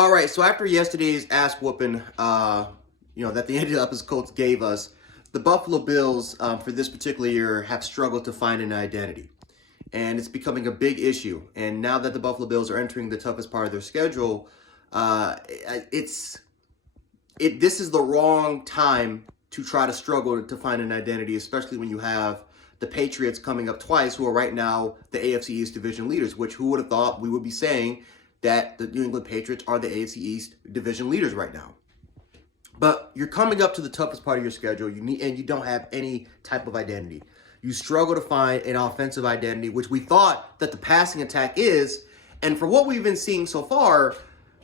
All right, so after yesterday's ass whooping, that the Indianapolis Colts gave us, the Buffalo Bills, for this particular year, have struggled to find an identity. And it's becoming a big issue. And now that the Buffalo Bills are entering the toughest part of their schedule, this is the wrong time to try to struggle to find an identity, especially when you have the Patriots coming up twice, who are right now the AFC East division leaders, which who would have thought we would be saying that the New England Patriots are the AFC East division leaders right now. But you're coming up to the toughest part of your schedule, and you don't have any type of identity. You struggle to find an offensive identity, which we thought that the passing attack is. And for what we've been seeing so far,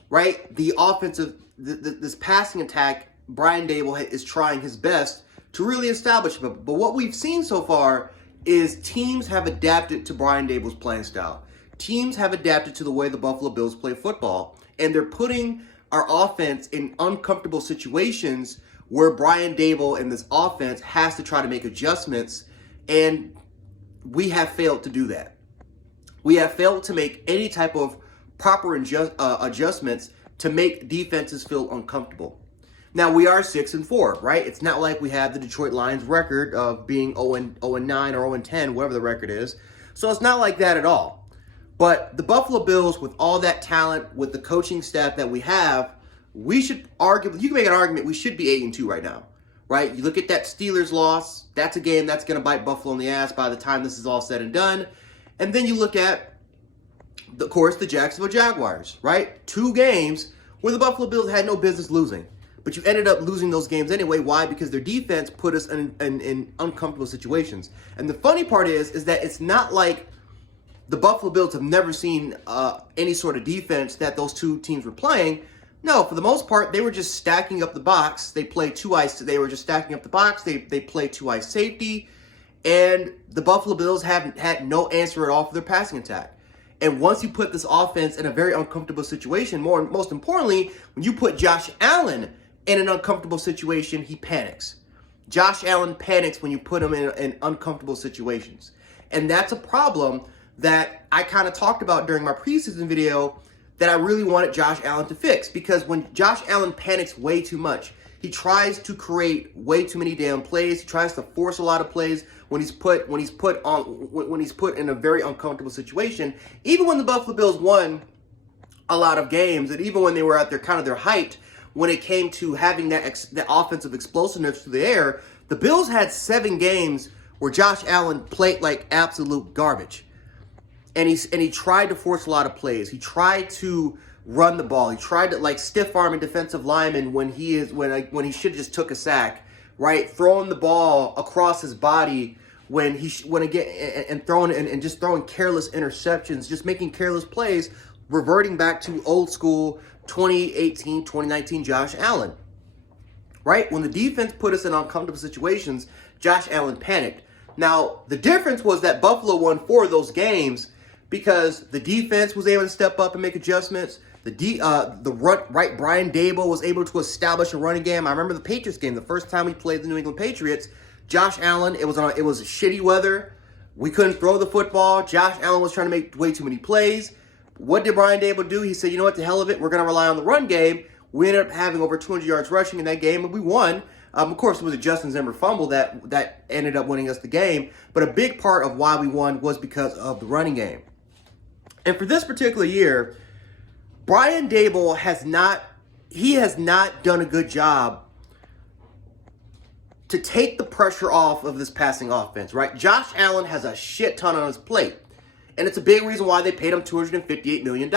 right, this passing attack, Brian Daboll is trying his best to really establish it. But what we've seen so far is teams have adapted to Brian Daboll's playing style. Teams have adapted to the way the Buffalo Bills play football, and they're putting our offense in uncomfortable situations where Brian Daboll and this offense has to try to make adjustments, and we have failed to do that. We have failed to make any type of proper adjustments to make defenses feel uncomfortable. Now, we are 6-4, right? It's not like we have the Detroit Lions record of being 0-9 or 0-10, whatever the record is. So it's not like that at all. But the Buffalo Bills, with all that talent, with the coaching staff that we have, we should arguably, you can make an argument, we should be 8-2 right now, right? You look at that Steelers loss, that's a game that's going to bite Buffalo in the ass by the time this is all said and done. And then you look at, of course, the Jacksonville Jaguars, right? 2 games where the Buffalo Bills had no business losing. But you ended up losing those games anyway. Why? Because their defense put us in uncomfortable situations. And the funny part is that it's not like the Buffalo Bills have never seen any sort of defense that those two teams were playing. No, for the most part, they were just stacking up the box. They played 2 ice. They were just stacking up the box. They played 2 ice safety. And the Buffalo Bills haven't had no answer at all for their passing attack. And once you put this offense in a very uncomfortable situation, most importantly, when you put Josh Allen in an uncomfortable situation, he panics. Josh Allen panics when you put him in uncomfortable situations. And that's a problem that I kind of talked about during my preseason video that I really wanted Josh Allen to fix. Because when Josh Allen panics way too much, he tries to create way too many damn plays. He tries to force a lot of plays when he's put in a very uncomfortable situation. Even when the Buffalo Bills won a lot of games, and even when they were at their height, when it came to having that offensive explosiveness through the air, the Bills had 7 games where Josh Allen played like absolute garbage. And he tried to force a lot of plays. He tried to run the ball. He tried to stiff arm a defensive lineman when he should have just took a sack, right? Throwing the ball across his body throwing careless interceptions, just making careless plays, reverting back to old school 2018, 2019 Josh Allen, right? When the defense put us in uncomfortable situations, Josh Allen panicked. Now, the difference was that Buffalo won 4 of those games because the defense was able to step up and make adjustments. Brian Daboll was able to establish a running game. I remember the Patriots game, the first time we played the New England Patriots. Josh Allen, it was shitty weather. We couldn't throw the football. Josh Allen was trying to make way too many plays. What did Brian Daboll do? He said, you know what, the hell of it, we're going to rely on the run game. We ended up having over 200 yards rushing in that game, and we won. Of course, it was a Justin Zimmer fumble that ended up winning us the game. But a big part of why we won was because of the running game. And for this particular year, Brian Daboll has not done a good job to take the pressure off of this passing offense, right? Josh Allen has a shit ton on his plate. And it's a big reason why they paid him $258 million.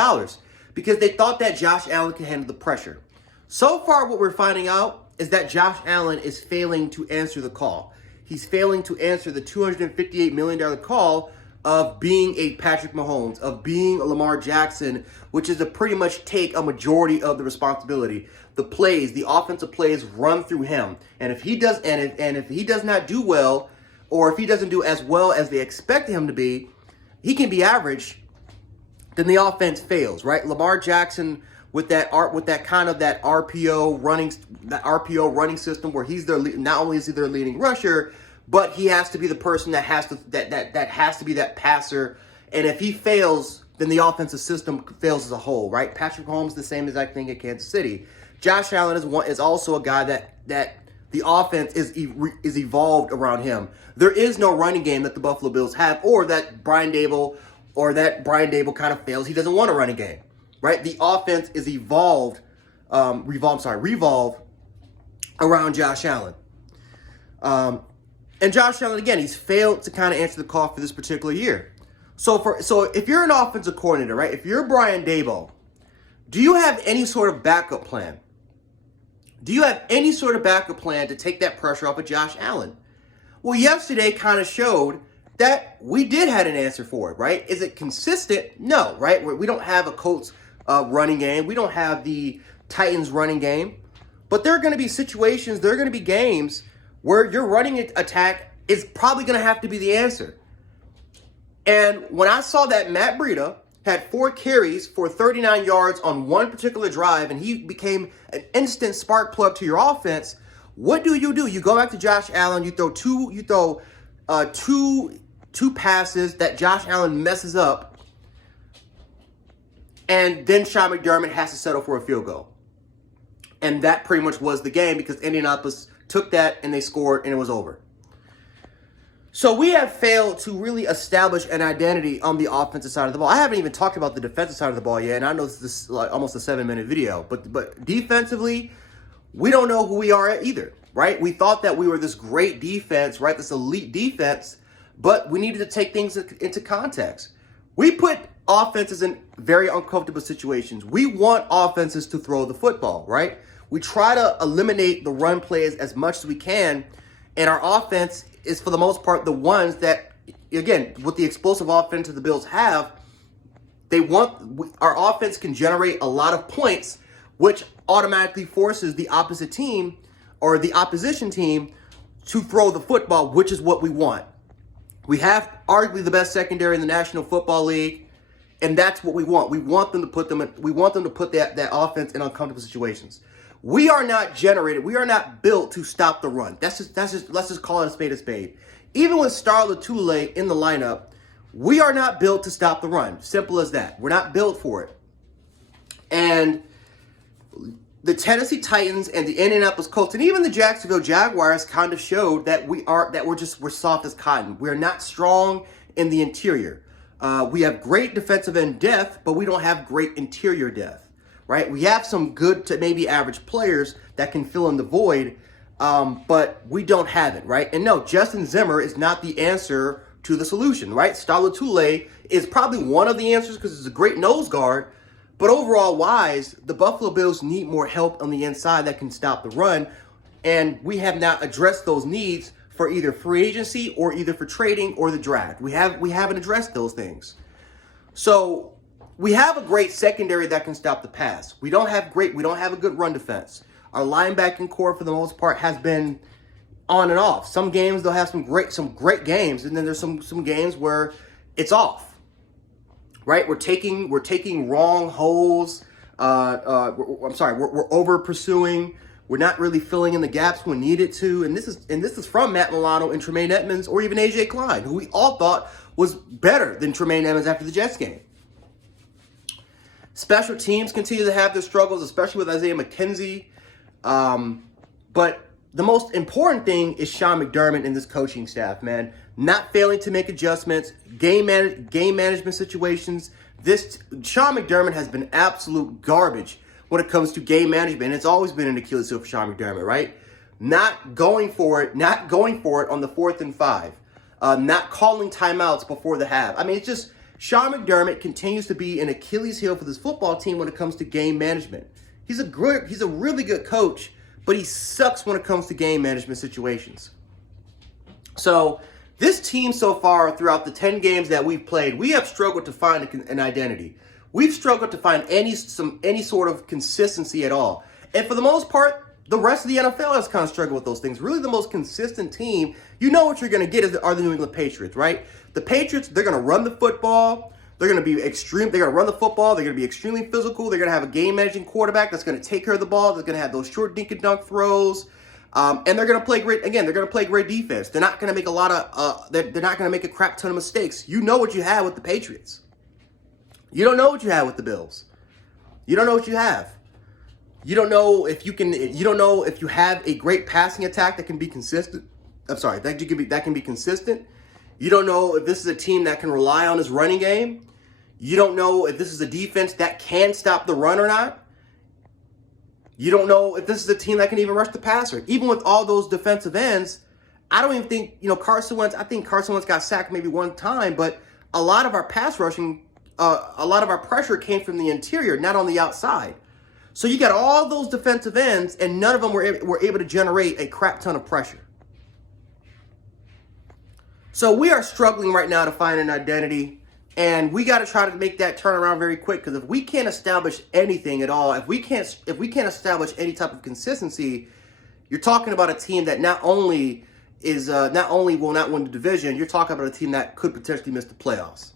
Because they thought that Josh Allen could handle the pressure. So far, what we're finding out is that Josh Allen is failing to answer the call. He's failing to answer the $258 million call of being a Patrick Mahomes, of being a Lamar Jackson, which is to pretty much take a majority of the responsibility. The plays, the offensive plays run through him. And if he does, if he does not do well, or if he doesn't do as well as they expect him to be, he can be average, then the offense fails, right? Lamar Jackson with that RPO running system where he's not only is he their leading rusher, but he has to be the person that has to be that passer. And if he fails then the offensive system fails as a whole, right? Patrick Mahomes, the same exact thing at Kansas City. Josh Allen is also a guy that the offense is evolved around him. There is no running game that the Buffalo Bills have, or that Brian Dable kind of fails. He doesn't want a running game, right? The offense is revolve around Josh Allen. And Josh Allen, again, he's failed to kind of answer the call for this particular year. So if you're an offensive coordinator, right? If you're Brian Dable, do you have any sort of backup plan? Do you have any sort of backup plan to take that pressure off of Josh Allen? Well, yesterday kind of showed that we did have an answer for it, right? Is it consistent? No, right? We don't have a Colts running game. We don't have the Titans running game. But there are going to be situations, there are going to be games where your running attack is probably going to have to be the answer. And when I saw that Matt Breida had 4 carries for 39 yards on one particular drive, and he became an instant spark plug to your offense, what do? You go back to Josh Allen, you throw two passes that Josh Allen messes up, and then Sean McDermott has to settle for a field goal. And that pretty much was the game, because Indianapolis took that and they scored and it was over. So we have failed to really establish an identity on the offensive side of the ball. I haven't even talked about the defensive side of the ball yet, and I know this is like almost a 7-minute video. But defensively, we don't know who we are either, right? We thought that we were this great defense, right? This elite defense, but we needed to take things into context. We put offenses in very uncomfortable situations. We want offenses to throw the football, right? We try to eliminate the run plays as much as we can, and our offense is, for the most part, the ones that, again, with the explosive offense that the Bills have, our offense can generate a lot of points, which automatically forces the opposite team or the opposition team to throw the football, which is what we want. We have arguably the best secondary in the National Football League, and that's what we want. We want them to put that offense in uncomfortable situations. We are not built to stop the run. Let's just call it a spade a spade. Even with Star Lotulelei in the lineup, we are not built to stop the run. Simple as that. We're not built for it. And the Tennessee Titans and the Indianapolis Colts and even the Jacksonville Jaguars kind of showed that we're soft as cotton. We're not strong in the interior. We have great defensive end depth, but we don't have great interior depth. Right? We have some good to maybe average players that can fill in the void, but we don't have it, right? And no, Justin Zimmer is not the answer to the solution, right? Star Lotulelei is probably one of the answers because he's a great nose guard, but overall wise, the Buffalo Bills need more help on the inside that can stop the run, and we have not addressed those needs for either free agency or either for trading or the draft. We haven't addressed those things. So we have a great secondary that can stop the pass. We don't have a good run defense. Our linebacking core, for the most part, has been on and off. Some games they'll have some great games, and then there's some games where it's off. Right? We're taking wrong holes. We're over pursuing. We're not really filling in the gaps when needed to. And this is from Matt Milano and Tremaine Edmonds, or even AJ Klein, who we all thought was better than Tremaine Edmonds after the Jets game. Special teams continue to have their struggles, especially with Isaiah McKenzie. But the most important thing is Sean McDermott and this coaching staff, man. Not failing to make adjustments, game management situations. Sean McDermott has been absolute garbage when it comes to game management. It's always been an Achilles heel for Sean McDermott, right? Not going for it on the 4th and 5. Not calling timeouts before the half. I mean, it's just Sean McDermott continues to be an Achilles heel for this football team when it comes to game management. He's a really good coach, but he sucks when it comes to game management situations. So this team so far, throughout the 10 games that we've played, we have struggled to find an identity. We've struggled to find any sort of consistency at all. And for the most part, the rest of the NFL has kind of struggled with those things. Really, the most consistent team, you know what you're going to get are the New England Patriots, right? The Patriots, they're going to run the football. They're going to be extreme. They're going to run the football. They're going to be extremely physical. They're going to have a game-managing quarterback that's going to take care of the ball. They're going to have those short dink and dunk throws. And they're going to play great. Again, they're going to play great defense. They're not going to make they're not going to make a crap ton of mistakes. You know what you have with the Patriots. You don't know what you have with the Bills. You don't know what you have. You don't know if you can. You don't know if you have a great passing attack that can be consistent. I'm sorry, that can be consistent. You don't know if this is a team that can rely on its running game. You don't know if this is a defense that can stop the run or not. You don't know if this is a team that can even rush the passer. Even with all those defensive ends, I don't even think, Carson Wentz, I think Carson Wentz got sacked maybe one time, but a lot of our pass rushing, a lot of our pressure came from the interior, not on the outside. So you got all those defensive ends, and none of them were able to generate a crap ton of pressure. So we are struggling right now to find an identity, and we got to try to make that turnaround very quick, because if we can't establish anything at all, if we can't establish any type of consistency, you're talking about a team that not only will not win the division, you're talking about a team that could potentially miss the playoffs.